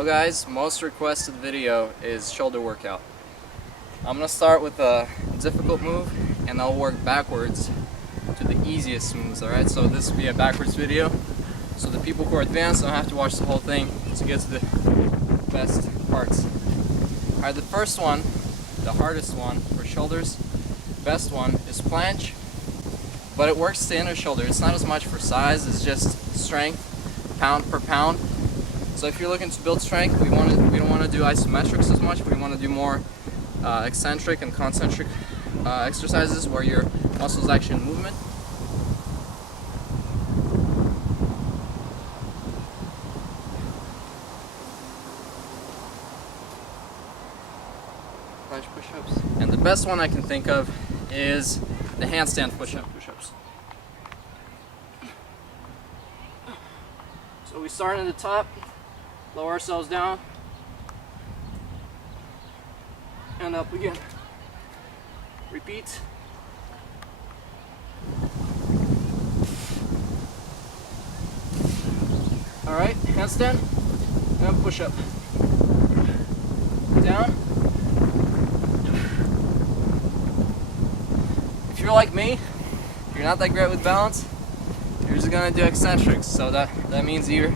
Hello guys, most requested video is shoulder workout. I'm going to start with a difficult move and I'll work backwards to the easiest moves, alright? So this will be a backwards video, so the people who are advanced don't have to watch the whole thing to get to the best parts. Alright, the first one, the hardest one for shoulders, best one is planche, but it works the inner shoulder. It's not as much for size, it's just strength, pound per pound. So if you're looking to build strength, we don't want to do isometrics as much. We want to do more eccentric and concentric exercises where your muscles actually in movement. Planche push-ups. And the best one I can think of is the handstand push-ups. So we start at the top. Lower ourselves down and up again. Repeat. Alright, handstand and push up. Down. If you're like me, you're not that great with balance, you're just gonna do eccentrics. So that means you're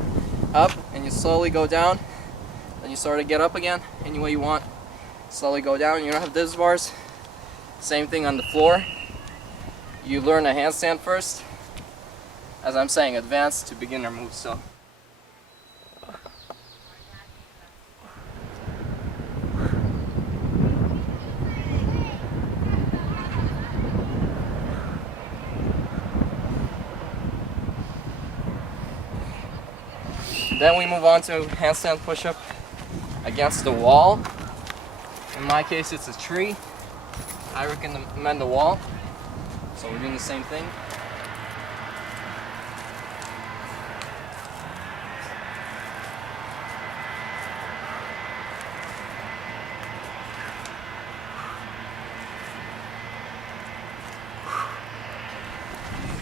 up and you slowly go down, then you sort of get up again any way you want. Slowly go down. You don't have dips bars. Same thing on the floor. You learn a handstand first. As I'm saying, advanced to beginner moves. So then we move on to handstand push-up against the wall. In my case, it's a tree. I recommend the wall. So we're doing the same thing.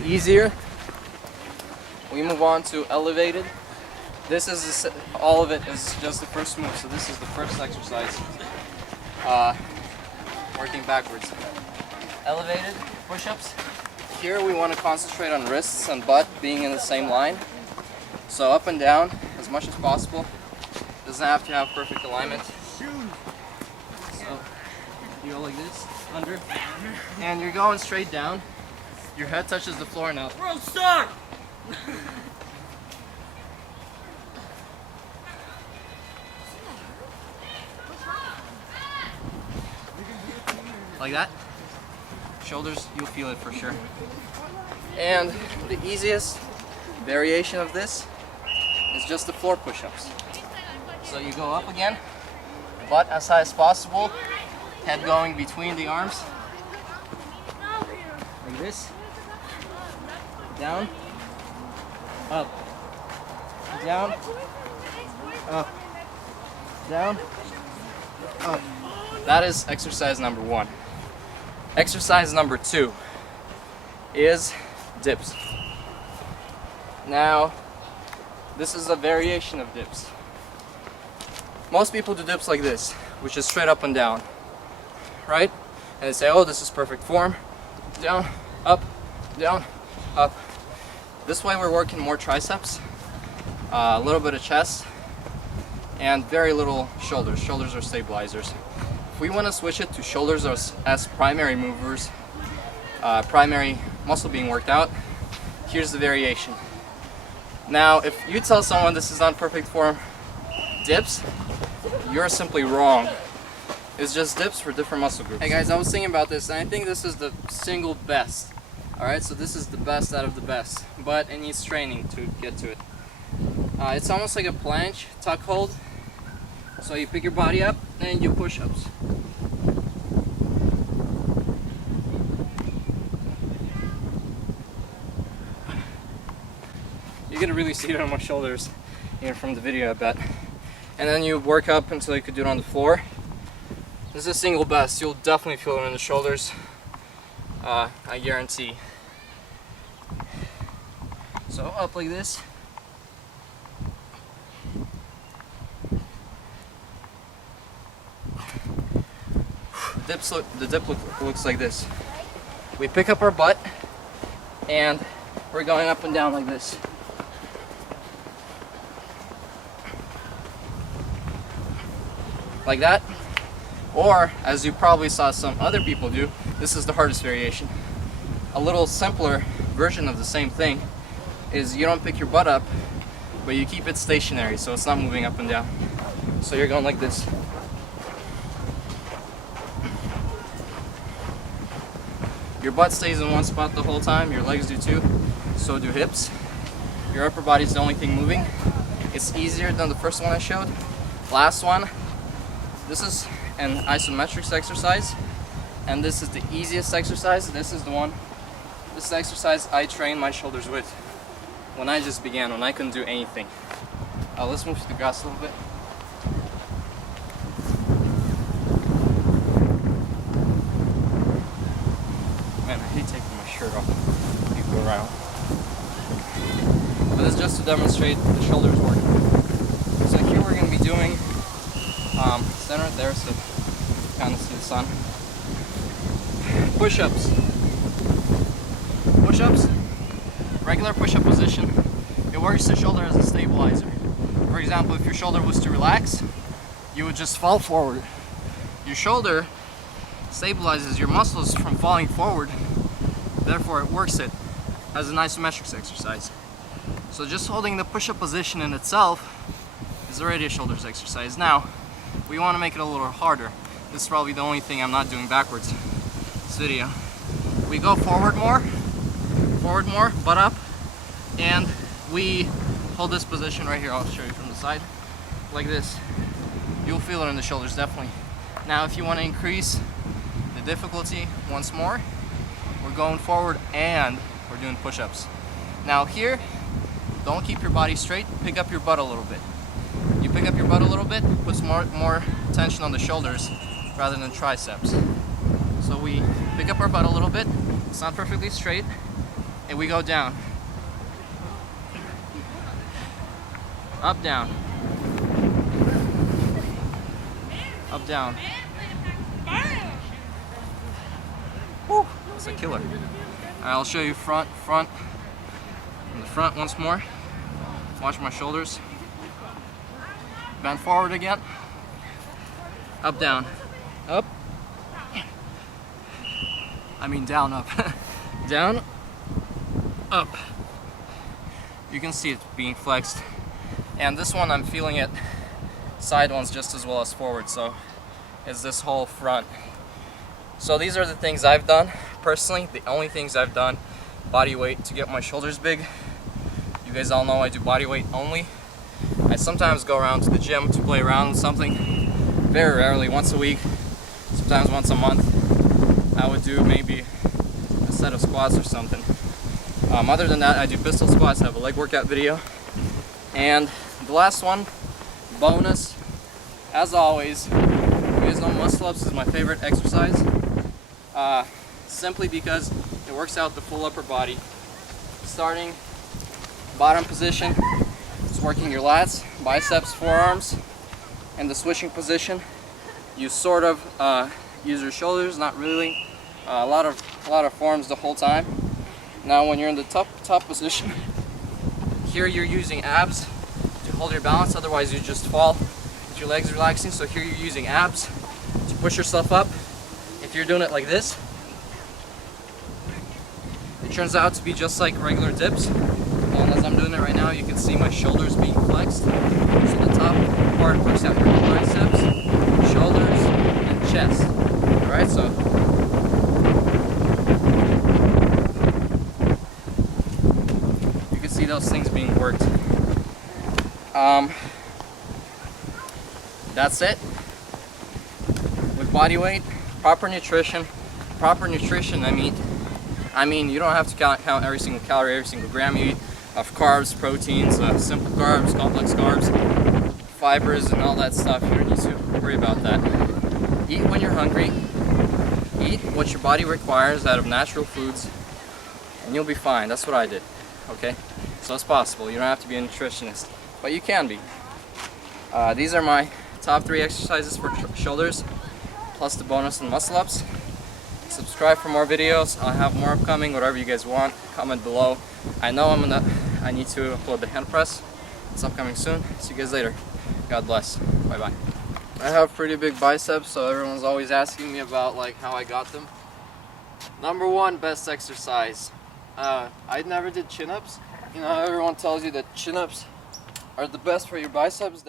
Easier. We move on to elevated. This is all of it is just the first move. So this is the first exercise. Working backwards. Elevated push-ups. Here we want to concentrate on wrists and butt being in the same line. So up and down as much as possible. Doesn't have to have perfect alignment. So you go like this, under, and you're going straight down. Your head touches the floor now. Bro, stop! Like that. Shoulders, you'll feel it for sure. And the easiest variation of this is just the floor push-ups. So you go up again, butt as high as possible, head going between the arms, like this, down, up, down, up, down, up. That is exercise number 1. Exercise number 2 is dips. Now, this is a variation of dips. Most people do dips like this, which is straight up and down, right? And they say, oh, this is perfect form. Down, up, up. This way we're working more triceps, a little bit of chest, and very little shoulders. Shoulders are stabilizers. If we want to switch it to shoulders as primary movers, primary muscle being worked out, here's the variation. Now, if you tell someone this is not perfect form dips, you're simply wrong. It's just dips for different muscle groups. Hey guys, I was thinking about this, and I think this is the single best. Alright, so this is the best out of the best, but it needs training to get to it. It's almost like a planche, tuck hold. So you pick your body up and you push-ups. You can really see it on my shoulders, even from the video, I bet. And then you work up until you could do it on the floor. This is a single best. You'll definitely feel it in the shoulders. I guarantee. So up like this. the dip looks like this. We pick up our butt and we're going up and down like this. Like that. Or, as you probably saw some other people do, this is the hardest variation. A little simpler version of the same thing is you don't pick your butt up, but you keep it stationary so it's not moving up and down. So you're going like this. Your butt stays in one spot the whole time, your legs do too, so do hips. Your upper body is the only thing moving. It's easier than the first one I showed. Last one, this is an isometrics exercise, and this is the easiest exercise. This is the exercise I trained my shoulders with when I just began, when I couldn't do anything. Let's move to the grass a little bit. Man, I hate taking my shirt off when you go around. But this is just to demonstrate the shoulders work. So here we're going to be doing center right there so you kind of see the sun. Push-ups. Push-ups, regular push-up position. It works the shoulder as a stabilizer. For example, if your shoulder was to relax, you would just fall forward. Your shoulder stabilizes your muscles from falling forward, therefore it works it as an isometrics exercise. So just holding the push-up position in itself is already a shoulders exercise. Now, we want to make it a little harder. This is probably the only thing I'm not doing backwards this video. We go forward more, butt up, and we hold this position right here. I'll show you from the side, like this. You'll feel it in the shoulders, definitely. Now, if you want to increase the difficulty once more, we're going forward and we're doing push-ups. Now here, don't keep your body straight, pick up your butt a little bit. You pick up your butt a little bit, puts more tension on the shoulders rather than triceps. So we pick up our butt a little bit, it's not perfectly straight, and we go down. Up, down. Up, down. Woo, that's a killer. I'll show you front, and the front once more. Watch my shoulders. Bend forward again. Up, down. Up. I mean down, up. Down, up. You can see it being flexed. And this one I'm feeling it side ones just as well as forward, so it's this whole front. So these are the things I've done personally, the only things I've done body weight to get my shoulders big. You guys all know I do body weight only. I sometimes go around to the gym to play around with something, very rarely, once a week, sometimes once a month. I would do maybe a set of squats or something. Other than that, I do pistol squats. I have a leg workout video. And the last one, bonus, as always, you guys know muscle-ups is my favorite exercise, simply because it works out the full upper body. Starting bottom position, it's working your lats, biceps, forearms, and the switching position, you sort of use your shoulders, not really, a lot of forms the whole time. Now when you're in the top position, here you're using abs to hold your balance, otherwise you just fall with your legs relaxing. So here you're using abs to push yourself up. If you're doing it like this, it turns out to be just like regular dips. And as I'm doing it right now, you can see my shoulders being flexed. So the top part works out your biceps, shoulders, and chest. Alright, so you can see those things being worked. That's it. With body weight, proper nutrition, I mean you don't have to count every single calorie, every single gram you eat of carbs, proteins, simple carbs, complex carbs, fibers, and all that stuff. You don't need to worry about that. Eat when you're hungry. Eat what your body requires out of natural foods, and you'll be fine. That's what I did. Okay? So it's possible. You don't have to be a nutritionist, but you can be. These are my top 3 exercises for shoulders. plus the bonus and muscle ups. Subscribe for more videos. I'll have more upcoming, whatever you guys want. Comment below. I know I need to upload the hand press. It's upcoming soon. See you guys later. God bless. Bye bye. I have pretty big biceps, so everyone's always asking me about like how I got them. Number one, best exercise. I never did chin-ups. You know, everyone tells you that chin-ups are the best for your biceps.